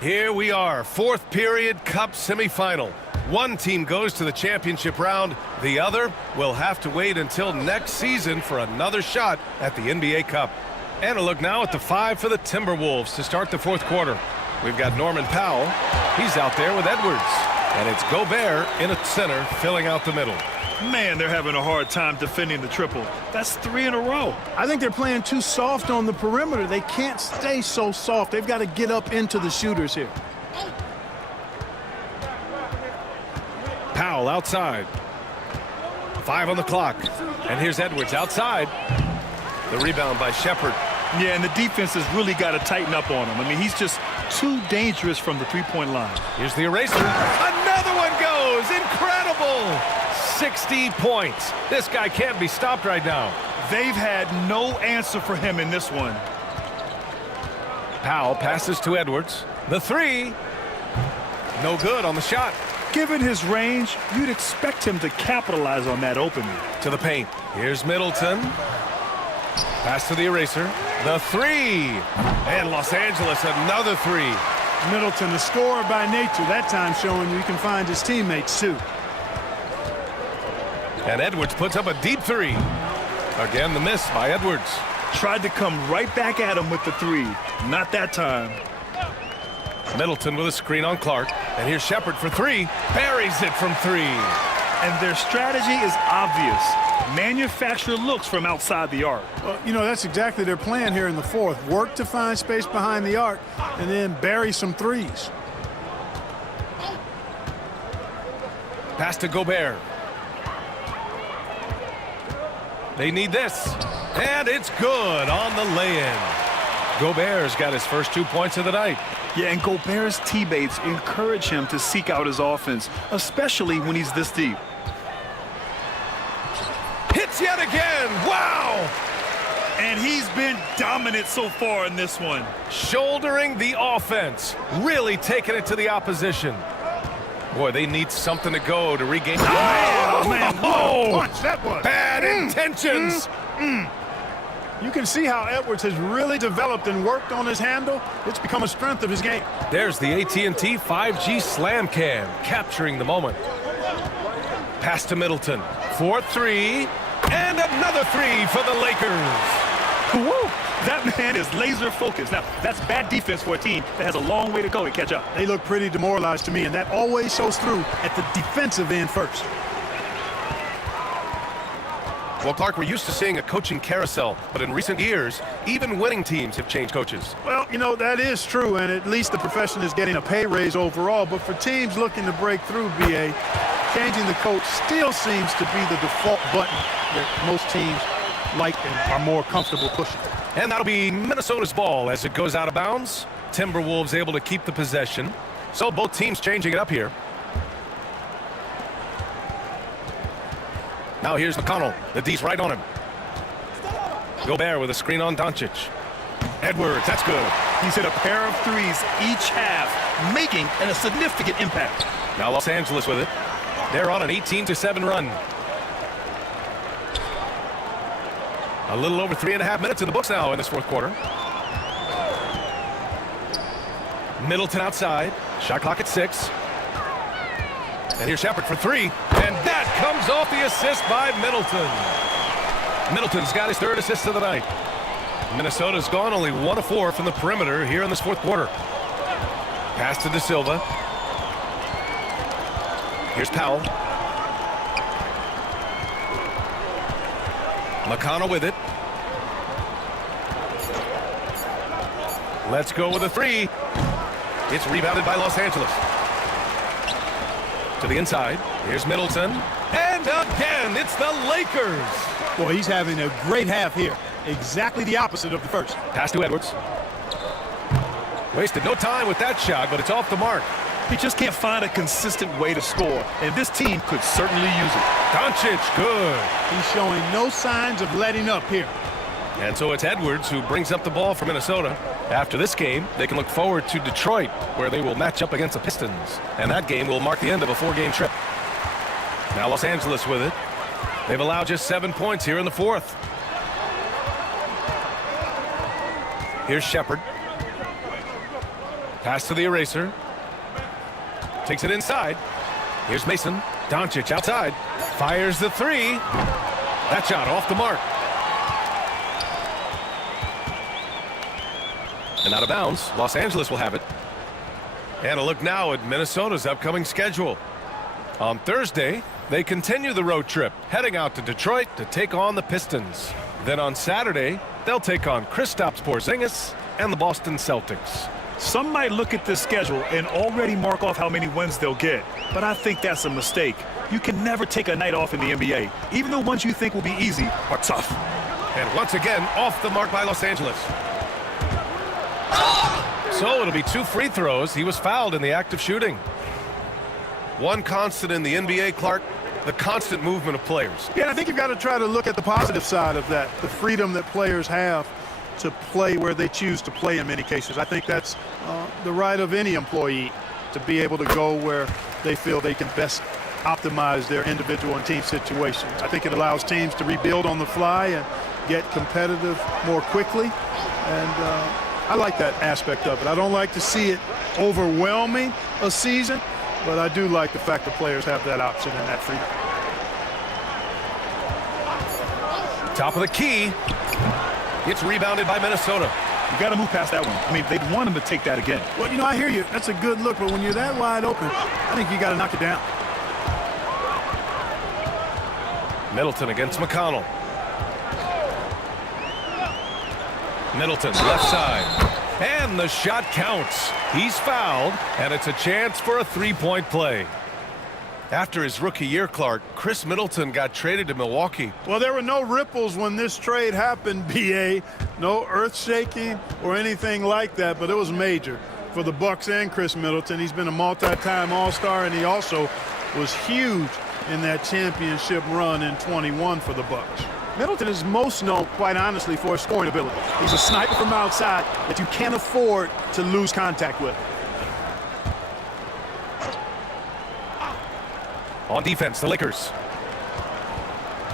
Here we are, fourth period Cup semifinal. One team goes to the championship round. The other will have to wait until next season for another shot at the NBA Cup. And a look now at the five for the Timberwolves to start the fourth quarter. We've got Norman Powell. He's out there with Edwards. And it's Gobert in at center, filling out the middle. Man, they're having a hard time defending the triple. That's 3 in a row. I think they're playing too soft on the perimeter. They can't stay so soft. They've got to get up into the shooters here. Powell outside. 5 on the clock. And here's Edwards outside. The rebound by Shepherd. Yeah, and the defense has really got to tighten up on him. I mean, he's just too dangerous from the three-point line. Here's the eraser. Another one goes. Incredible. 60 points. This guy can't be stopped right now. They've had no answer for him in this one. Powell passes to Edwards. The three. No good on the shot. Given his range, you'd expect him to capitalize on that opening. To the paint. Here's Middleton. Pass to the eraser. The three. And Los Angeles, another three. Middleton, a scorer by nature, that time showing you he can find his teammates too. And Edwards puts up a deep three. Again, the miss by Edwards. Tried to come right back at him with the three. Not that time. Middleton with a screen on Clark. And here's Shepard for three. Buries it from three. And their strategy is obvious. Manufacture looks from outside the arc. Well, you know, that's exactly their plan here in the fourth. Work to find space behind the arc and then bury some threes. Pass to Gobert. They need this. And it's good on the lay-in. Gobert's got his first 2 points of the night. Yeah, and Gobert's teammates encourage him to seek out his offense, especially when he's this deep. Hits yet again. Wow! And he's been dominant so far in this one. Shouldering the offense. Really taking it to the opposition. Boy, they need something to go to regain. Oh, man, what a punch that was. Bad intentions. You can see how Edwards has really developed and worked on his handle. It's become a strength of his game. There's the AT&T 5G Slam Cam, capturing the moment. Pass to Middleton. 4-3. And another three for the Lakers. Woo! That man is laser focused. Now, that's bad defense for a team that has a long way to go to catch up. They look pretty demoralized to me, and that always shows through at the defensive end first. Well, Clark, we're used to seeing a coaching carousel, but in recent years, even winning teams have changed coaches. Well, you know, that is true, and at least the profession is getting a pay raise overall. But for teams looking to break through, BA, changing the coach still seems to be the default button that most teams like and are more comfortable pushing. And that'll be Minnesota's ball as it goes out of bounds. Timberwolves able to keep the possession. So both teams changing it up here. Now here's McConnell. The D's right on him. Gobert with a screen on Doncic. Edwards, that's good. He's hit a pair of threes each half, making a significant impact. Now Los Angeles with it. They're on an 18-7 run. A little over 3.5 minutes in the books now in this fourth quarter. Middleton outside. Shot clock at 6. And here's Shepard for three. And that comes off the assist by Middleton. Middleton's got his third assist of the night. Minnesota's gone only 1 of 4 from the perimeter here in this fourth quarter. Pass to De Silva. Here's Powell. McConnell with it. Let's go with a three. It's rebounded by Los Angeles. To the inside. Here's Middleton. And again, it's the Lakers. Boy, he's having a great half here. Exactly the opposite of the first. Pass to Edwards. Wasted no time with that shot, but it's off the mark. He just can't find a consistent way to score, and this team could certainly use it. Doncic, good. He's showing no signs of letting up here. And so it's Edwards who brings up the ball for Minnesota. After this game, they can look forward to Detroit, where they will match up against the Pistons. And that game will mark the end of a 4-game trip. Now Los Angeles with it. They've allowed just 7 points here in the fourth. Here's Shepard. Pass to the eraser. Takes it inside. Here's Mason. Doncic outside. Fires the three. That shot off the mark. And out of bounds. Los Angeles will have it. And a look now at Minnesota's upcoming schedule. On Thursday, they continue the road trip, heading out to Detroit to take on the Pistons. Then on Saturday, they'll take on Kristaps Porzingis and the Boston Celtics. Some might look at this schedule and already mark off how many wins they'll get, but I think that's a mistake. You can never take a night off in the NBA, even though ones you think will be easy are tough. And once again, off the mark by Los Angeles. So it'll be 2 free throws. He was fouled in the act of shooting. One constant in the NBA, Clark, the constant movement of players. Yeah, I think you've got to try to look at the positive side of that, the freedom that players have to play where they choose to play in many cases. I think that's the right of any employee to be able to go where they feel they can best optimize their individual and team situations. I think it allows teams to rebuild on the fly, and get competitive more quickly. And I like that aspect of it. I don't like to see it overwhelming a season, but I do like the fact that players have that option and that freedom. Top of the key. It's rebounded by Minnesota. You got to move past that one. I mean, they'd want him to take that again. Well, you know, I hear you. That's a good look, but when you're that wide open, I think you got to knock it down. Middleton against McConnell. Middleton, left side. And the shot counts. He's fouled, and it's a chance for a three-point play. After his rookie year, Clark, Chris Middleton got traded to Milwaukee. Well, there were no ripples when this trade happened, B.A. No earth-shaking or anything like that, but it was major for the Bucks and Chris Middleton. He's been a multi-time All-Star, and he also was huge in that championship run in 21 for the Bucks. Middleton is most known, quite honestly, for his scoring ability. He's a sniper from outside that you can't afford to lose contact with. On defense, the Lakers.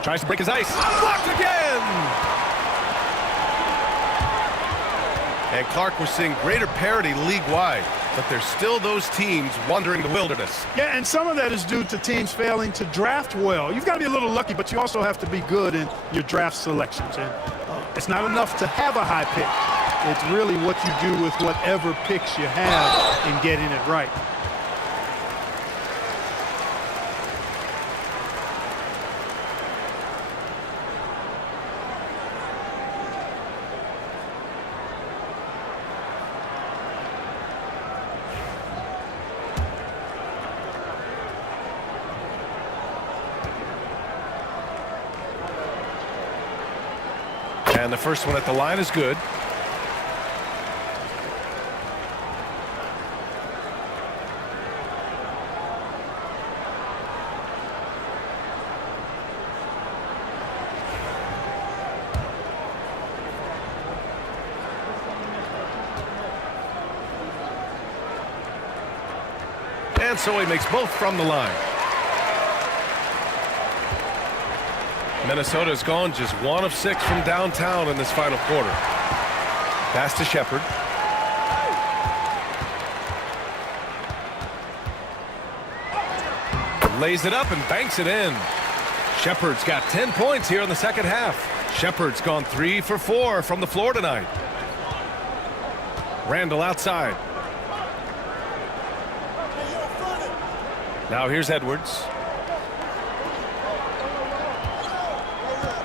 Tries to break his ice. Blocked again! And Clark, we're seeing greater parity league-wide, but there's still those teams wandering the wilderness. Yeah, and some of that is due to teams failing to draft well. You've got to be a little lucky, but you also have to be good in your draft selections. And it's not enough to have a high pick. It's really what you do with whatever picks you have in getting it right. And the first one at the line is good. And so he makes both from the line. Minnesota's gone just 1 of 6 from downtown in this final quarter. Pass to Shepherd. Lays it up and banks it in. Shepherd's got 10 points here in the second half. Shepherd's gone 3 for 4 from the floor tonight. Randall outside. Now here's Edwards.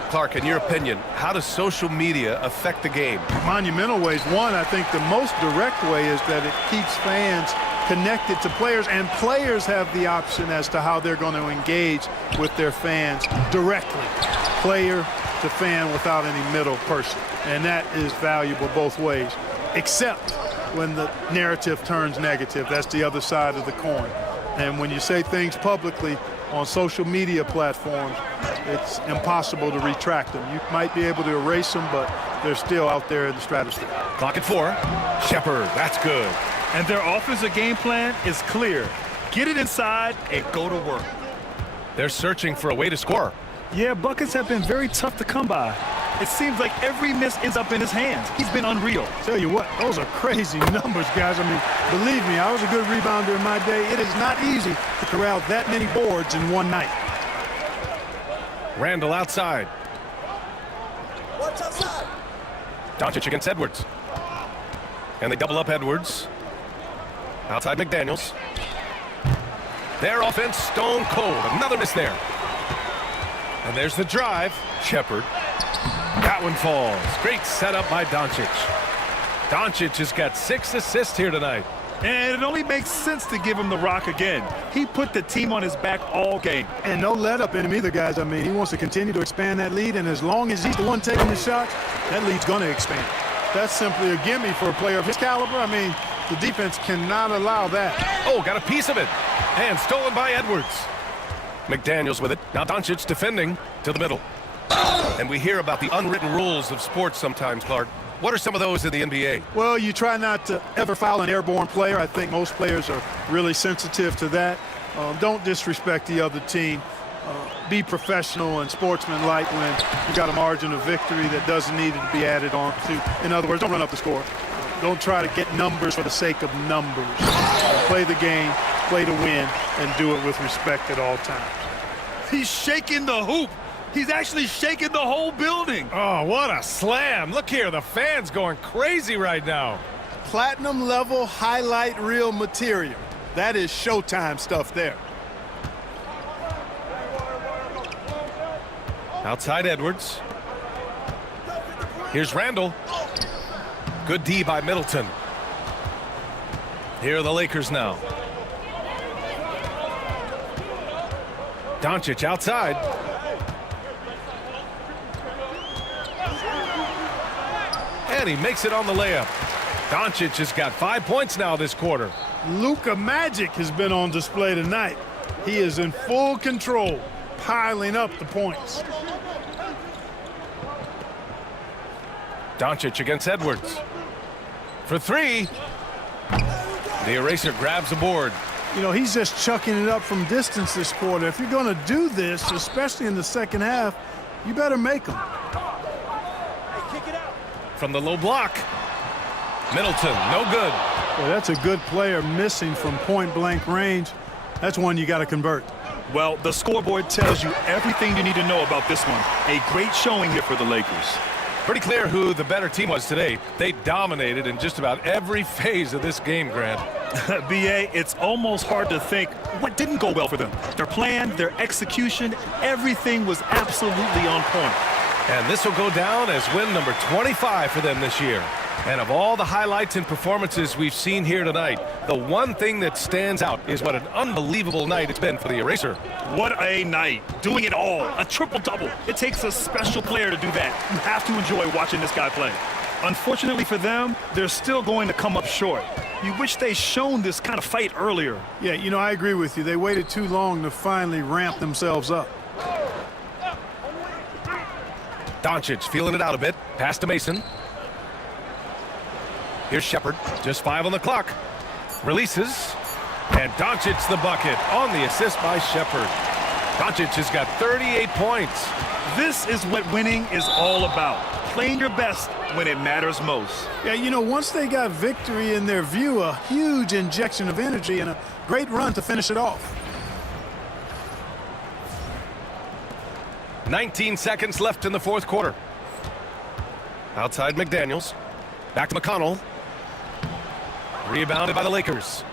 Clark, in your opinion, how does social media affect the game? Monumental ways. One, I think the most direct way is that it keeps fans connected to players, and players have the option as to how they're going to engage with their fans directly, player to fan, without any middle person. And that is valuable both ways, except when the narrative turns negative. That's the other side of the coin. And when you say things publicly on social media platforms, it's impossible to retract them. You might be able to erase them, but they're still out there in the stratosphere. Clock at 4. Shepherd, that's good. And their offensive game plan is clear. Get it inside and go to work. They're searching for a way to score. Yeah, buckets have been very tough to come by. It seems like every miss ends up in his hands. He's been unreal. Tell you what, those are crazy numbers, guys. I mean, believe me, I was a good rebounder in my day. It is not easy to corral that many boards in one night. Randall outside. What's outside? Doncic against Edwards. And they double up Edwards. Outside McDaniels. Their offense stone cold. Another miss there. And there's the drive. Shepherd. That one falls. Great setup by Doncic. Doncic has got 6 assists here tonight. And it only makes sense to give him the rock again. He put the team on his back all game. And no let up in him either, guys. I mean, he wants to continue to expand that lead, and as long as he's the one taking the shots, that lead's going to expand. That's simply a gimme for a player of his caliber. I mean, the defense cannot allow that. Oh, got a piece of it. And stolen by Edwards. McDaniels with it. Now Doncic defending to the middle. And we hear about the unwritten rules of sports sometimes, Clark. What are some of those in the NBA? Well, you try not to ever foul an airborne player. I think most players are really sensitive to that. Don't disrespect the other team. be professional and sportsmanlike when you got a margin of victory that doesn't need to be added on to. In other words, don't run up the score. Don't try to get numbers for the sake of numbers. Play the game, play to win, and do it with respect at all times. He's shaking the hoop. He's actually shaking the whole building. Oh, what a slam. Look here, the fans going crazy right now. Platinum level highlight reel material. That is Showtime stuff there. Outside Edwards. Here's Randall. Good D by Middleton. Here are the Lakers now. Doncic outside. And he makes it on the layup. Doncic has got 5 points now this quarter. Luka Magic has been on display tonight. He is in full control, piling up the points. Doncic against Edwards. For three. The eraser grabs a board. You know, he's just chucking it up from distance this quarter. If you're going to do this, especially in the second half, you better make them. From the low block. Middleton, no good. Well, that's a good player missing from point-blank range. That's one you got to convert. Well, the scoreboard tells you everything you need to know about this one. A great showing here for the Lakers. Pretty clear who the better team was today. They dominated in just about every phase of this game, Grant. BA, it's almost hard to think what didn't go well for them. Their plan, their execution, everything was absolutely on point. And this will go down as win number 25 for them this year. And of all the highlights and performances we've seen here tonight, the one thing that stands out is what an unbelievable night it's been for the Eraser. What a night. Doing it all. A triple-double. It takes a special player to do that. You have to enjoy watching this guy play. Unfortunately for them, they're still going to come up short. You wish they'd shown this kind of fight earlier. Yeah, you know, I agree with you. They waited too long to finally ramp themselves up. Doncic feeling it out a bit. Pass to Mason. Here's Shepard, just 5 on the clock. Releases, and Doncic the bucket on the assist by Shepard. Doncic has got 38 points. This is what winning is all about. Playing your best when it matters most. Yeah, you know, once they got victory in their view, a huge injection of energy and a great run to finish it off. 19 seconds left in the fourth quarter. Outside McDaniels. Back to McConnell. Rebounded by the Lakers.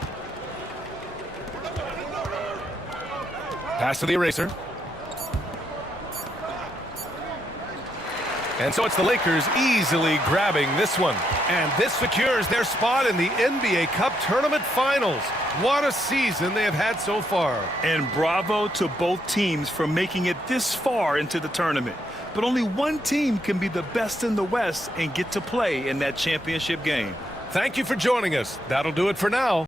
Pass to the Eraser. And so it's the Lakers easily grabbing this one. And this secures their spot in the NBA Cup Tournament Finals. What a season they have had so far. And bravo to both teams for making it this far into the tournament. But only one team can be the best in the West and get to play in that championship game. Thank you for joining us. That'll do it for now.